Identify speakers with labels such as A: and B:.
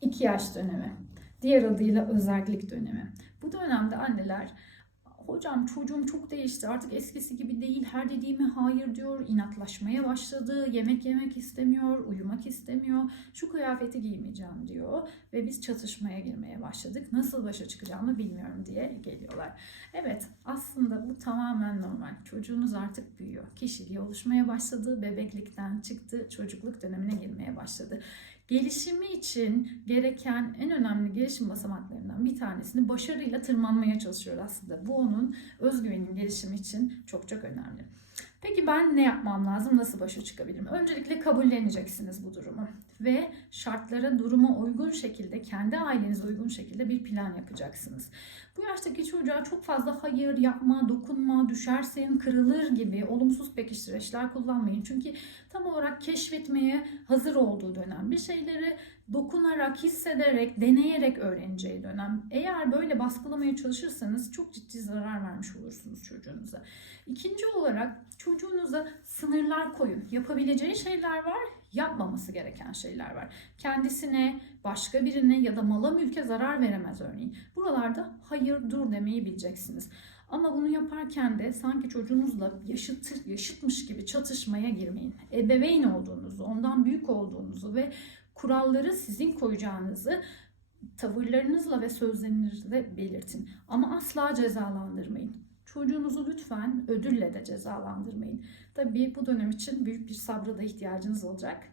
A: 2 yaş dönemi. Diğer adıyla özellik dönemi. Bu dönemde anneler hocam çocuğum çok değişti artık eskisi gibi değil her dediğime hayır diyor inatlaşmaya başladı yemek yemek istemiyor uyumak istemiyor şu kıyafeti giymeyeceğim diyor ve biz çatışmaya girmeye başladık nasıl başa çıkacağımı bilmiyorum diye geliyorlar. Evet aslında bu tamamen normal çocuğunuz artık büyüyor kişiliği oluşmaya başladı bebeklikten çıktı çocukluk dönemine girmeye başladı. Gelişimi için gereken en önemli gelişim basamaklarından bir tanesini başarıyla tırmanmaya çalışıyor aslında. Bu onun özgüvenin gelişimi için çok çok önemli. Peki ben ne yapmam lazım? Nasıl başa çıkabilirim? Öncelikle kabulleneceksiniz bu durumu ve şartlara, duruma uygun şekilde, kendi ailenize uygun şekilde bir plan yapacaksınız. Bu yaştaki çocuğa çok fazla hayır yapma, dokunma, düşersin, kırılır gibi olumsuz pekiştireçler kullanmayın. Çünkü tam olarak keşfetmeye hazır olduğu dönem. Bir şeyleri dokunarak, hissederek, deneyerek öğreneceği dönem. Eğer böyle baskılamaya çalışırsanız çok ciddi zarar vermiş olursunuz çocuğunuza. İkinci olarak çocuğunuza sınırlar koyun. Yapabileceği şeyler var, yapmaması gereken şeyler var. Kendisine, başka birine ya da mala mülke zarar veremez örneğin. Buralarda hayır dur demeyi bileceksiniz. Ama bunu yaparken de sanki çocuğunuzla yaşıt, yaşıtmış gibi çatışmaya girmeyin. Ebeveyn olduğunuzu, ondan büyük olduğunuzu ve kuralları sizin koyacağınızı tavırlarınızla ve sözlerinizle belirtin. Ama asla cezalandırmayın. Çocuğunuzu lütfen ödülle de cezalandırmayın. Tabii bu dönem için büyük bir sabra da ihtiyacınız olacak.